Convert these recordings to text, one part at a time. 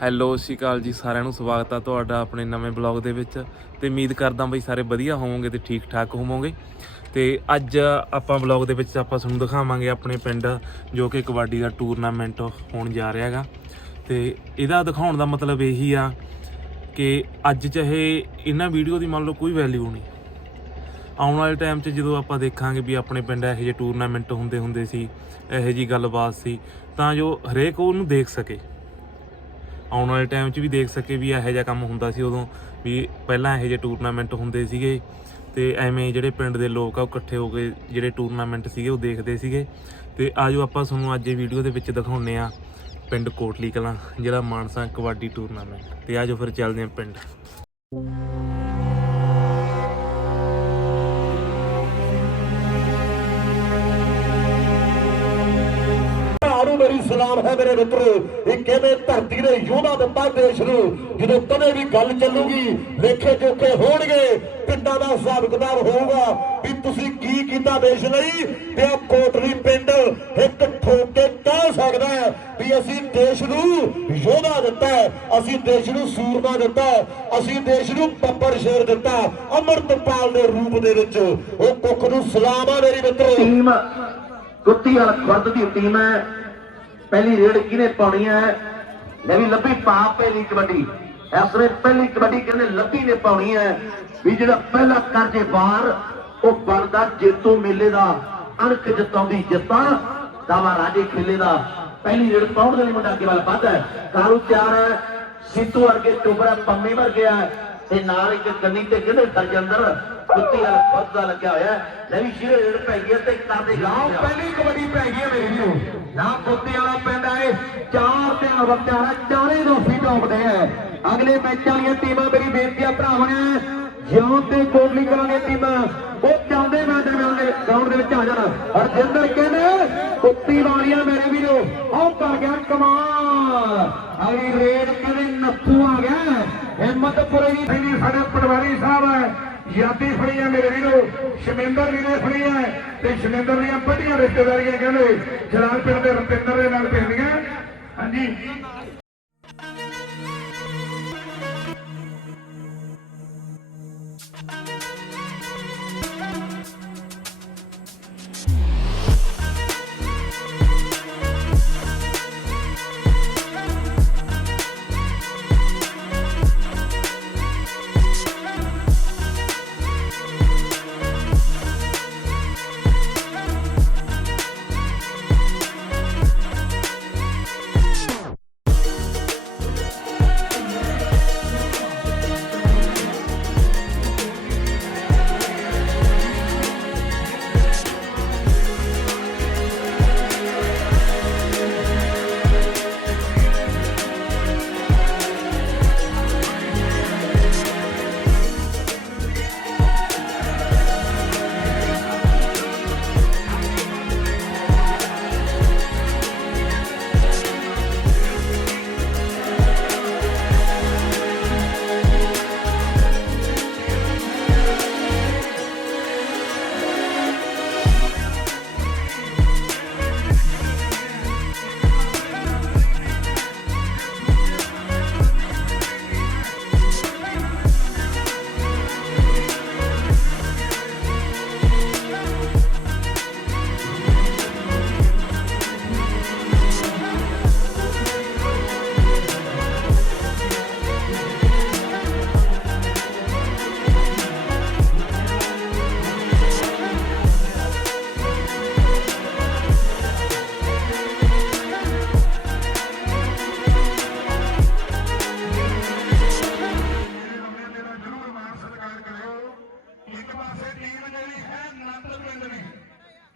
Hello, ਸਤਿ ਸ਼੍ਰੀ ਅਕਾਲ ਜੀ, ਸਾਰਿਆਂ ਨੂੰ ਸਵਾਗਤ ਆ ਤੁਹਾਡਾ ਆਪਣੇ ਨਵੇਂ ਬਲੌਗ ਦੇ ਵਿੱਚ। ਤੇ ਉਮੀਦ ਕਰਦਾ ਬਈ ਸਾਰੇ ਵਧੀਆ ਹੋਵੋਗੇ ਤੇ ਠੀਕ ਠਾਕ ਹੋਵੋਗੇ। ਤੇ ਅੱਜ ਆਪਾਂ ਬਲੌਗ ਦੇ ਵਿੱਚ ਆਪਾਂ ਤੁਹਾਨੂੰ ਦਿਖਾਵਾਂਗੇ ਆਪਣੇ ਪਿੰਡ, ਜੋ ਕਿ ਕਬੱਡੀ ਦਾ ਟੂਰਨਾਮੈਂਟ ਹੋਣ ਜਾ ਰਿਹਾ ਹੈਗਾ। ਤੇ ਇਹਦਾ ਦਿਖਾਉਣ ਦਾ ਮਤਲਬ ਇਹੀ ਆ ਕਿ ਅੱਜ ਚਾਹੇ ਇਹਨਾਂ ਵੀਡੀਓ ਦੀ ਮੰਨ ਲਓ ਕੋਈ ਵੈਲਿਊ ਨਹੀਂ। ਆਉਣ ਵਾਲੇ ਟਾਈਮ 'ਚ ਜਦੋਂ ਆਪਾਂ ਦੇਖਾਂਗੇ ਵੀ ਆਪਣੇ ਪਿੰਡ ਇਹੋ ਜਿਹੇ ਟੂਰਨਾਮੈਂਟ ਹੁੰਦੇ ਹੁੰਦੇ ਸੀ, ਇਹੋ ਜਿਹੀ ਗੱਲਬਾਤ ਸੀ, ਤਾਂ ਜੋ ਹਰੇਕ ਉਹਨੂੰ ਦੇਖ ਸਕੇ। ਆਉਣ ਵਾਲੇ ਟਾਈਮ 'ਚ ਵੀ ਦੇਖ ਸਕੇ ਵੀ ਇਹੋ ਜਿਹਾ ਕੰਮ ਹੁੰਦਾ ਸੀ ਉਦੋਂ, ਵੀ ਪਹਿਲਾਂ ਇਹੋ ਜਿਹੇ ਟੂਰਨਾਮੈਂਟ ਹੁੰਦੇ ਸੀਗੇ ਤੇ ਐਵੇਂ ਜਿਹੜੇ ਪਿੰਡ ਦੇ ਲੋਕ ਆ ਉਹ ਇਕੱਠੇ ਹੋ ਕੇ ਜਿਹੜੇ ਟੂਰਨਾਮੈਂਟ ਸੀਗੇ ਉਹ ਦੇਖਦੇ ਸੀਗੇ। ਤੇ ਆਜੋ ਆਪਾਂ ਤੁਹਾਨੂੰ ਅੱਜ ਇਹ ਵੀਡੀਓ ਦੇ ਵਿੱਚ ਦਿਖਾਉਨੇ ਆ ਪਿੰਡ ਕੋਟਲੀ ਕਲਾਂ, ਜਿਹੜਾ ਮਾਨਸਾ ਕਬੱਡੀ ਟੂਰਨਾਮੈਂਟ ਤੇ ਆਜੋ ਫਿਰ ਚੱਲਦੇ ਆ ਪਿੰਡ। ਹੈ ਮੇਰੇ ਮਿੱਤਰੋ ਇਹ ਕਿਵੇਂ ਧਰਤੀ ਦੇ ਯੋਧਾ ਦਿੱਤਾ ਦੇਸ਼ ਨੂੰ ਜਦੋਂ ਕਦੇ ਵੀ ਗੱਲ ਚੱਲੂਗੀ ਲੇਖੇ ਜੋਖੇ ਹੋਣਗੇ ਪਿੰਡਾਂ ਦਾ ਹਿਸਾਬ ਕਿਤਾਬ ਹੋਊਗਾ ਵੀ ਤੁਸੀਂ ਕੀ ਕੀਤਾ ਦੇਸ਼ ਲਈ ਤੇ ਉਹ ਕੋਟਲੀ ਪਿੰਡ ਇੱਕ ਠੋਕ ਕਹਿ ਸਕਦਾ ਹੈ ਵੀ ਅਸੀਂ ਦੇਸ਼ ਨੂੰ ਯੋਧਾ ਦਿੱਤਾ ਅਸੀਂ ਦੇਸ਼ ਨੂੰ ਸੂਰਮਾ ਦਿੱਤਾ ਹੈ, ਅਸੀਂ ਦੇਸ਼ ਨੂੰ ਬੱਬਰ ਸ਼ੇਰ ਦਿੱਤਾ ਅਮਰਤਪਾਲ ਦੇ ਰੂਪ ਦੇ ਵਿੱਚ। ਉਹ ਕੁੱਖ ਨੂੰ ਸਲਾਮ ਆ ਮੇਰੀ ਮਿੱਤਰੋ। ਟੀਮ ਕੁੱਤੀ ਵਾਲਾ ਖੁਰਦ ਦੀ ਟੀਮ ਹੈ। ਪਹਿਲੀ ਰੇਡ ਕਿਹਨੇ ਪਾਉਣੀ ਹੈ? ਲੈ ਵੀ ਲੱਭੀ ਪਾ ਪਹਿਲੀ ਕਬੱਡੀ। ਇਸ ਵੇਲੇ ਪਹਿਲੀ ਕਬੱਡੀ ਕਹਿੰਦੇ ਲੱਭੀ ਨੇ ਪਾਉਣੀ ਹੈ। ਵੀ ਜਿਹੜਾ ਪਹਿਲਾ ਕਰਜੇ ਵਾਰ, ਉਹ ਬਣਦਾ ਜੇਤੂ ਮੇਲੇ ਦਾ। ਅਣਖ ਜਿਤਾਉਂਦੀ ਜਿੱਤਾਂ, ਦਾਵਾ ਰਾਜੇ ਖੇਲੇ ਦਾ। ਪਹਿਲੀ ਰੇਡ ਪਾਉਣ ਦੇ ਲਈ ਮੁੰਡਾ ਅੱਗੇ ਵੱਲ ਵੱਧਦਾ ਹੈ। ਕਾਰੂ ਤਿਆਰ ਹੈ? ਸਿੱਧੂ ਵਰਗੇ ਟੋਬਰਾ ਪੰਮੇ ਵਰਗੇ ਆ। ਤੇ ਨਾਲ ਇੱਕ ਕੰਨੀ ਤੇ ਕਹਿੰਦੇ ਸਰਜੰਦਰ ਕੁੱਤੀ ਵਾਲਾ ਖੁਦ ਦਾ ਲੱਗਿਆ ਹੋਇਆ ਹੈ। ਲੈ ਵੀ ਸ਼ੀਰੇ ਰੇਡ ਪੈ ਗਈ ਹੈ ਤੇ ਕਰਦੇ ਲਓ ਪਹਿਲੀ ਕਬੱਡੀ ਪੈ ਗਈ ਹੈ ਮੇਰੀ ਵੀਰੋ ਨਾ ਕੁੱਤੇ ਵਾਲਾ ਪਿੰਡ ਆਏ ਚਾਰ ਤੇ ਅਵਤਾਰਾ ਚਾਰੇ ਦੋਸੀ ਟੌਪਦੇ ਆ ਅਗਲੇ ਮੈਚਾਂ ਵਾਲੀਆਂ ਟੀਮਾਂ ਮੇਰੀ ਬੇਨਤੀ ਆ ਭਰਾਵਾਂ ਨੇ ਜਿਉਂ ਤੇ ਕੋਟਲੀ ਕਲਾਂ ਦੀਆਂ ਟੀਮਾਂ ਉਹ ਚਾਹੁੰਦੇ ਮੈਦਾਨ ਦੇ ਗਰਾਊਂਡ ਦੇ ਵਿੱਚ ਆ ਜਾਣ ਹਰਜਿੰਦਰ ਕਹਿੰਦੇ ਕੁੱਤੀ ਵਾਲੀਆਂ ਮੇਰੇ ਵੀਰੋ ਉਹ ਕਰ ਗਿਆ ਕਮਾਲ ਅਗਲੀ ਰੇਡ ਕਹਿੰਦੇ ਨੱਥੂ ਆ ਗਿਆ ਹਿੰਮਤਪੁਰੇ ਦੀ ਜੀ ਸਾਡੇ ਪਟਵਾਰੀ ਸਾਹਿਬ ਹੈ ਯਾਦੀ ਫੜੀ ਹੈ ਮੇਰੇ ਵੀਰੋ, ਸ਼ਮਿੰਦਰ ਵੀਰੇ ਨੇ ਹੈ ਤੇ ਸ਼ਮਿੰਦਰ ਦੀਆਂ ਵੱਡੀਆਂ ਰਿਸ਼ਤੇਦਾਰੀਆਂ ਕਹਿੰਦੇ ਜਲਾਲ ਪਿੰਡ ਦੇ ਰਤਿੰਦਰ ਦੇ ਨਾਲ ਪੈਂਦੀਆਂ ਹਾਂਜੀ। ਮੇਰਾ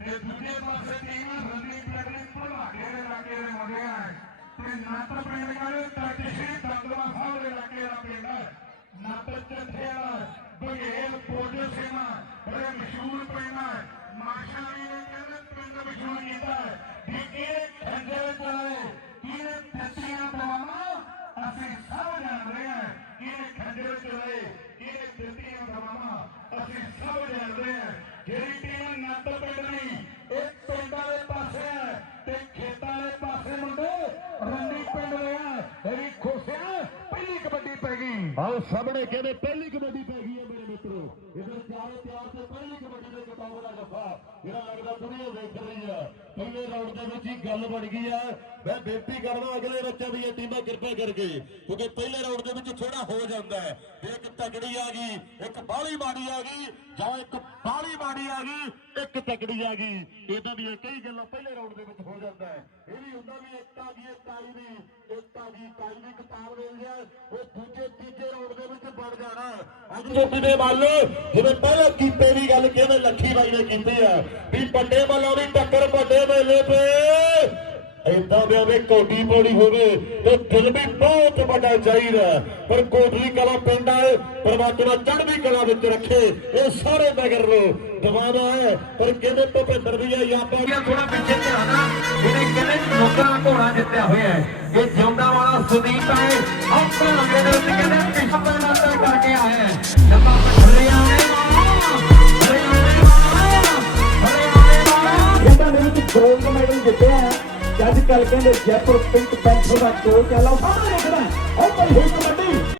ਤੇ ਦੂਜੇ ਪਾਸੇ ਟੀਮ ਰੰਨੀ ਪਿੰਡ ਦੀ ਦੇ ਇਲਾਕੇ ਦੇ ਮੁੰਡੇ ਆ। ਤੇ ਨੰਦ ਪਿੰਡ ਕਹਿੰਦੇ ਤਖਤ ਸ਼੍ਰੀ ਦੰਦਵਾ ਸਾਹਿਬ ਦੇ ਇਲਾਕੇ ਦਾ ਪਿੰਡ ਹੈ ਨੰਦ ਜੱਥੇ ਵਾਲਾ ਬਗੇਲ ਪੋਜੋ ਸੇਨਾ ਬੜੇ ਮਸ਼ਹੂਰ ਪਿੰਡ ਹੈ ਮਾਸ਼ਾ ਜੀ ਕਹਿੰਦੇ ਪਿੰਡ ਮਸ਼ਹੂਰ ਕੀਤਾ। ਹੈ ਵੀ ਇਹ ਖੰਡੇ ਵਿੱਚ ਸਾਹਮਣੇ ਕਹਿੰਦੇ ਪਹਿਲੀ ਕਬੱਡੀ ਪੈ ਗਈ ਹੈ ਮੇਰੇ ਮਿੱਤਰੋ। ਇਧਰ ਚਾਰੇ ਤਿਆਰ ਤੇ ਪਹਿਲੀ ਕਬੱਡੀ ਦੇ ਕਿਤਾਬ ਦਾ ਜੱਫਾ। ਜਿਹੜਾ ਲੱਗਦਾ ਦੁਨੀਆ ਵੇਖ ਰਹੀ ਹੈ। ਪਹਿਲੇ ਰਾਊਂਡ ਦੇ ਵਿੱਚ ਹੀ ਗੱਲ ਬਣ ਗਈ ਆ। ਮੈਂ ਬੇਨਤੀ ਕਰਦਾ ਅਗਲੇ ਬੱਚਿਆਂ ਦੀਆਂ ਟੀਮਾਂ ਕਿਰਪਾ ਕਰਕੇ, ਕਿਉਂਕਿ ਪਹਿਲੇ ਰਾਊਂਡ ਦੇ ਵਿੱਚ ਥੋੜਾ ਹੋ ਜਾਂਦਾ ਹੈ। ਇੱਕ ਤਕੜੀ ਆ ਗਈ, ਇੱਕ ਬਾਹਲੀ ਮਾੜੀ ਆ ਗਈ, ਜਾਂ ਇੱਕ ਬਾਹਲੀ ਮਾੜੀ ਆ ਗਈ, ਇੱਕ ਤਕੜੀ ਆ ਗਈ ਇਦਾਂ ਦੀਆਂ ਕਈ ਗੱਲਾਂ ਪਹਿਲੇ ਰਾਊਂਡ ਦੇ ਵਿੱਚ ਹੋ ਜਾਂਦਾ ਹੈ। ਇਹ ਵੀ ਹੁੰਦਾ ਵੀ ਇੱਕ ਆ ਗਈ ਇੱਕ ਤਾਈ ਦੀ। ਇੱਕ ਦੀ ਕਿਤਾਬ ਮਿਲ ਗਿਆ। ਉਹ ਦੂਜੇ, ਤੀਜੇ ਰਾਊਂਡ ਦੇ ਵਿੱਚ ਬਣ ਜਾਣਾ ਅੱਜ ਜੋਤੀ ਦੇ ਵੱਲ ਜਿਵੇਂ ਪਹਿਲਾਂ ਕੀਤੇ ਦੀ ਗੱਲ ਕਹਿੰਦੇ ਲੱਖੀ ਬਾਈ ਨੇ ਕੀਤੀ ਆ, ਵੀ ਵੱਡੇ ਵੱਲੋਂ ਵੀ ਟੱਕਰ ਵੱਡੇ ਮੇਲੇ ਤੇ ਇਦਾਂ ਦੇ ਉਹਦੇ ਕੋਟੀ ਪੋੜੀ ਹੋਵੇ ਤੇ ਦਿਲ ਵੀ ਬਹੁਤ ਵੱਡਾ ਚਾਹੀਦਾ ਪਰ ਕੋਟਲੀ ਕਲਾ ਪਿੰਡ ਹੈ ਪਰਮਾਤਮਾ ਚੜ੍ਹਦੀ ਕਲਾ ਵਿੱਚ ਰੱਖੇ। ਇਹ ਸਾਰੇ ਨਗਰ ਨੂੰ ਦਵਾਦਾ ਹੈ। ਪਰ ਕਹਿੰਦੇ ਭੁਪਿੰਦਰ ਵੀ ਆ ਯਾਪਾ ਥੋੜਾ ਪਿੱਛੇ ਧਿਆਨਾ ਇਹਨੇ ਕਹਿੰਦੇ ਲੋਕਾਂ ਘੋੜਾ ਜਿੱਤਿਆ ਹੋਇਆ ਹੈ। ਇਹ ਜਿਉਂਦਾ ਵਾਲਾ ਸੁਦੀਪ ਹੈ। ਆਪਣਾ ਲੰਗੇ ਦੇ ਵਿੱਚ ਕਹਿੰਦੇ ਪਿਛਲੇ ਨਾਤਾ ਕਰਕੇ ਆਇਆ ਹੈ। ਨੰਬਾ ਹਰਿਆਣੇ ਗੱਲ ਕਹਿੰਦੇ ਜੈਪੁਰ ਪਿੰਕ ਪੈਂਥਰ ਦਾ ਚੋਰ ਹੈ ਲਓ ਸਾਹਮਣੇ ਦੇਖਦਾ ਉਹ ਪਰ